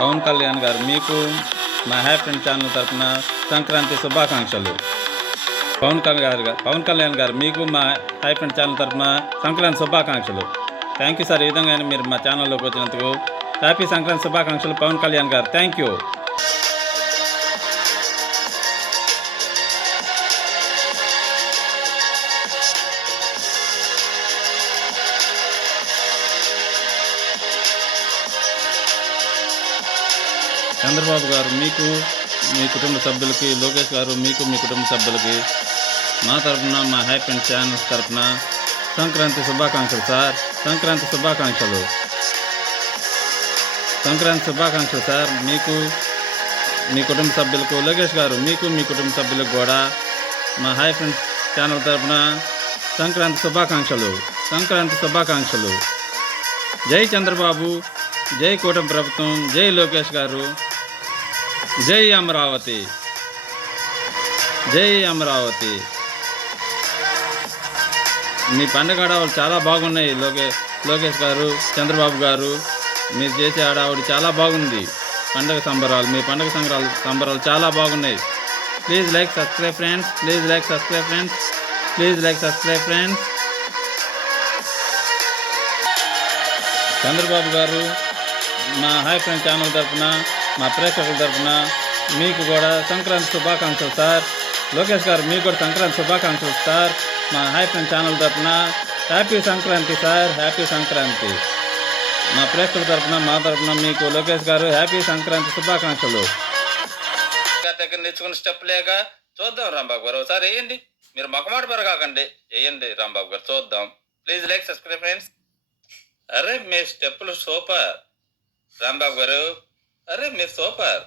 పవన్ కళ్యాణ్ గారు మీకు మా హ్యాపీ ఫ్రెండ్ ఛానల్ తరఫున సంక్రాంతి శుభాకాంక్షలు. పవన్ కళ్యాణ్ గారు పవన్ కళ్యాణ్ గారు మీకు మా హ్యాపీ ఫ్రెండ్ ఛానల్ తరఫున సంక్రాంతి శుభాకాంక్షలు. థ్యాంక్ యూ సార్ ఈ విధంగా మీరు మా ఛానల్లోకి వచ్చినందుకు. హ్యాపీ సంక్రాంతి శుభాకాంక్షలు పవన్ కళ్యాణ్ గారు. థ్యాంక్ యూ చంద్రబాబు గారు మీకు మీ కుటుంబ సభ్యులకి లోకేష్ గారు మీకు మీ కుటుంబ సభ్యులకి మా తరఫున మా హ్యాపీ అండ్ ఛానల్స్ తరఫున సంక్రాంతి శుభాకాంక్షలు సార్. సంక్రాంతి శుభాకాంక్షలు. సంక్రాంతి శుభాకాంక్షలు సార్. మీకు మీ కుటుంబ సభ్యులకు లోకేష్ గారు మీకు మీ కుటుంబ సభ్యులకు కూడా మా హాయ్ ఫ్రెండ్స్ ఛానల్ తరఫున సంక్రాంతి శుభాకాంక్షలు. సంక్రాంతి శుభాకాంక్షలు. జై చంద్రబాబు జై కూటమి ప్రభుత్వం జై లోకేష్ గారు. జై అమరావతి. జై అమరావతి. మీ పండుగ ఆడవాళ్ళు చాలా బాగున్నాయి. లోకే లోకేష్ గారు చంద్రబాబు గారు మీరు చేసే ఆడవాడు చాలా బాగుంది. పండుగ సంబరాలు మీ పండుగ సంబరాలు సంబరాలు చాలా బాగున్నాయి. Please like subscribe friends please like subscribe friends please like subscribe friends. Chandrababu garu మా హాయ్ ఫ్రెండ్ ఛానల్ తరఫున మా ప్రేక్షకుల తరఫున మీకు కూడా సంక్రాంతి శుభాకాంక్షలు సార్. లోకేష్ గారు మీకు కూడా సంక్రాంతి శుభాకాంక్షలు సార్. మా హాయ్ ఛానల్ తరఫున happy Sankranti sir. Happy Sankranti. మా ప్రేక్షకుల తరఫున మా తరఫున మీకు లోకేష్ గారు హ్యాపీ సంక్రాంతి శుభాకాంక్షలు. దగ్గర నేర్చుకున్న స్టెప్ లేక చూద్దాం రాంబాబు గారు. ఒకసారి వేయండి. మీరు మొక్కమాట పెరగాకండి వేయండి రాంబాబు గారు. చూద్దాం. Please like subscribe friends. అరే మీ స్టెప్పులు సూపర్. రాంబాబు గారు అరే మీరు సూపర్.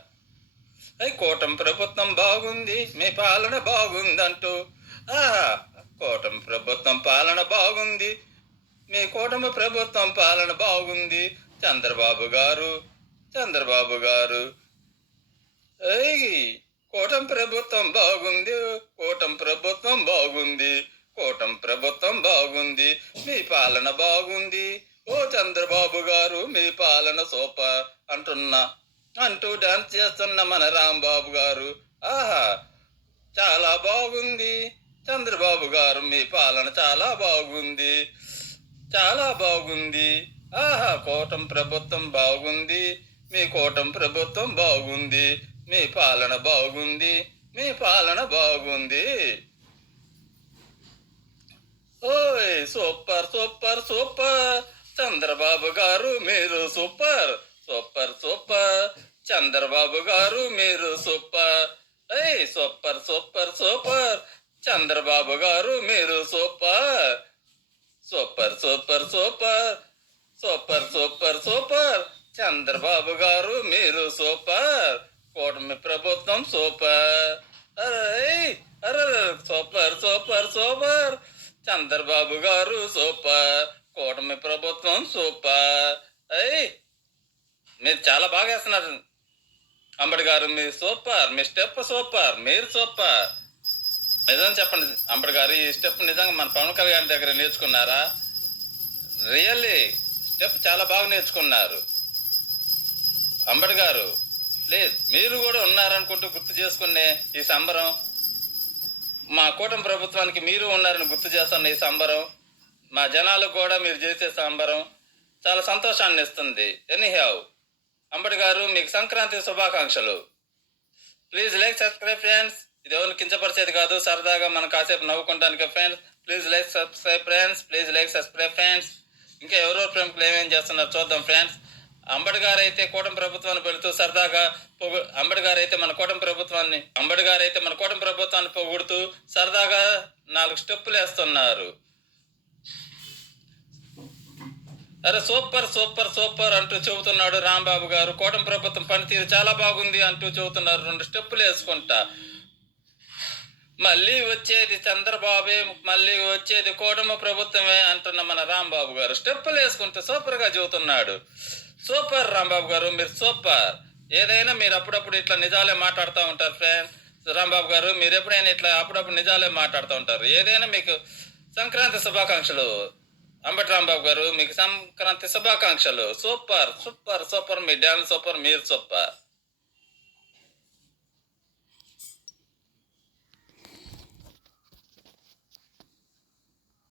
అయ్యి కూటమి ప్రభుత్వం బాగుంది మీ పాలన బాగుందంటూ. ఆ కూటమి ప్రభుత్వం పాలన బాగుంది మీ కూటమి ప్రభుత్వం పాలన బాగుంది. చంద్రబాబు గారు చంద్రబాబు గారు. ఏయ్ కూటమి ప్రభుత్వం బాగుంది కూటమి ప్రభుత్వం బాగుంది కూటమి ప్రభుత్వం బాగుంది మీ పాలన బాగుంది. ఓ చంద్రబాబు గారు మీ పాలన సూపర్ అంటున్నా. అంటూ డాన్స్ చేస్తున్న మన రాంబాబు గారు. ఆహా చాలా బాగుంది. చంద్రబాబు గారు మీ పాలన చాలా బాగుంది. చాలా బాగుంది. ఆహా కూటమి ప్రభుత్వం బాగుంది. మీ కూటమి ప్రభుత్వం బాగుంది. మీ పాలన బాగుంది. మీ పాలన బాగుంది. ఓయ్ super super super. Chandrababu garu మీరు సూపర్ సూపర్. చంద్రబాబు గారు మీరు సూపర్ ఏయ్ super super super Chandrababu garu మీరు super super super super super super super Chandrababu garu మీరు సూపర్ కూటమి ప్రభుత్వం సూపర్ అరే అరే సూపర్ సూపర్ సూపర్ చంద్రబాబు గారు సూపర్ కూటమి ప్రభుత్వం సూపర్ అయ్యి మీరు చాలా బాగా వేస్తున్నారు అంబడి గారు మీరు సూపర్ మీ స్టెప్ సూపర్ మీరు సూపర్. నిజం చెప్పండి అంబడి గారు ఈ స్టెప్ నిజంగా మన పవన్ కళ్యాణ్ దగ్గర నేర్చుకున్నారా? రియల్లీ స్టెప్ చాలా బాగా నేర్చుకున్నారు. అంబడి గారు ప్లీజ్ మీరు కూడా ఉన్నారనుకుంటూ గుర్తు చేసుకునే ఈ సంబరం మా కూటమి ప్రభుత్వానికి మీరు ఉన్నారని గుర్తు చేస్తున్న ఈ సంబరం మా జనాలకు కూడా మీరు చేసే సంబరం చాలా సంతోషాన్ని ఇస్తుంది. ఎనీ హ్యావ్ అంబడి గారు మీకు సంక్రాంతి శుభాకాంక్షలు. ప్లీజ్ లైక్ సబ్స్క్రైబ్ ఫ్రెండ్స్ ఇది ఎవరు కించపరిచేది కాదు సరదాగా మనం కాసేపు నవ్వుకుంటానికి friends please like subscribe friends please like subscribe friends ఇంకా ఎవరో ప్రముఖులు ఏమేం చేస్తున్నారు చూద్దాం ఫ్రెండ్స్ అంబడి గారు అయితే కూటమి ప్రభుత్వాన్ని పెడుతూ సరదాగా పొగు అంబడి గారు అయితే మన కూటమి ప్రభుత్వాన్ని అంబటి గారు అయితే మన కూటమి ప్రభుత్వాన్ని పొగుడుతూ సరదాగా నాలుగు స్టెప్పులు వేస్తున్నారు. అరే సూపర్ సూపర్ సూపర్ అంటూ చెబుతున్నాడు రాంబాబు గారు. కోటం ప్రభుత్వం పనితీరు చాలా బాగుంది అంటూ చెబుతున్నారు. రెండు స్టెప్పులు వేసుకుంటా. మళ్ళీ వచ్చేది చంద్రబాబే మళ్ళీ వచ్చేది కోటమ ప్రభుత్వమే అంటున్న మన రాంబాబు గారు. స్టెప్పులు వేసుకుంటూ సూపర్గా చెబుతున్నాడు. సూపర్ రాంబాబు గారు మీరు సూపర్. ఏదైనా మీరు అప్పుడప్పుడు ఇట్లా నిజాలే మాట్లాడుతూ ఉంటారు ఫ్రెండ్స్ రాంబాబు గారు మీరు ఎప్పుడైనా ఇట్లా అప్పుడప్పుడు నిజాలే మాట్లాడుతూ ఉంటారు. ఏదైనా మీకు సంక్రాంతి శుభాకాంక్షలు. అంబటి రాంబాబు గారు మీకు సంక్రాంతి శుభాకాంక్షలు. సూపర్ సూపర్ సూపర్ మీ డ్యాన్స్ సూపర్ మీరు సూపర్.